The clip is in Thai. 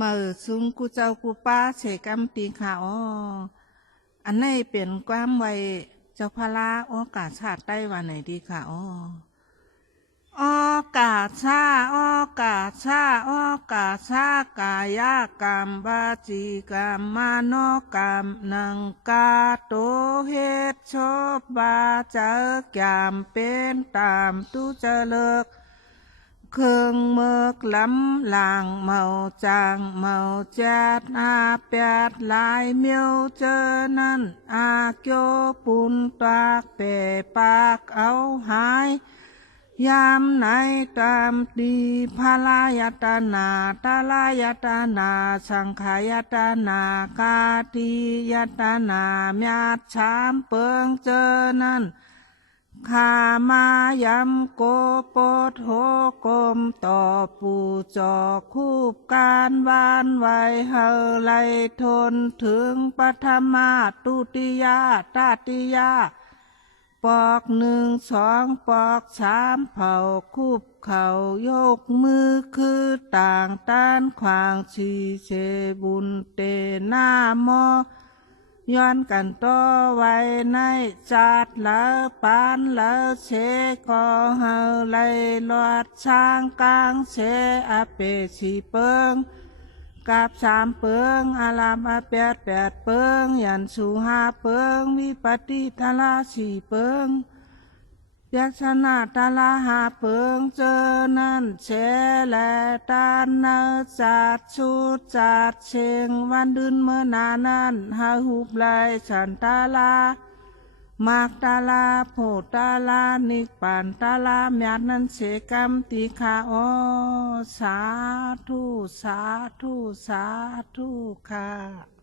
มาซุงกูเจ้ากูป้าเฉกำตีขาอ๋ออันไหนเปลี่ยนความไวเจ้าพระลาอ๋อกาชาติไต้หวันไหนดีค่ะอ๋ออ้อกาชาอ้อกาชาอ้อกาชากายากรรมบาจีกรรมมานกรรมนังกาโตเฮ็ดชอบบาเจอกยามเป็นตามตุเจริกเครื่องเมือกล้ำลางเมาจางเมาแจดอาแปดลายเมียวเจอนั่นอาเกียวปุนตากเปปากเอาหายยามไหนตามดีพาลายตนาตาลายตนาสังขายตนากาติยตนาเมียดชามเปิงเจอนั่นขามายำโกโปดโหกลมต่อปูจอคูบการวานไว้เฮาไลทนถึงปัทมาตุติยาตาติยาปอกหนึ่งสองปอกสามเผาคูบเข่ายกมือคือต่างต้านขวางชีเชบุญเตหน้ามอย้อนกันต่อไว้ในจัดละปานละเชก็เฮาไลลอดช้างกลางเชอาเปชีเปิงกับสามเปิงอารามอาแปดเปิงยันสูหาเปิงวิปติทาลาสี่เปิงยักษนาตาลาหาเปิงเจอนั่นเชและตานาจัดชุดจัดเชงวันดืนเมื่อนานั้นหาหุบไหลฉันตาลามากตาลาโพตาลานิปานตาลาเมียดนั้นเสกรรมติขาอสาธุสาธุสาธุค่ะ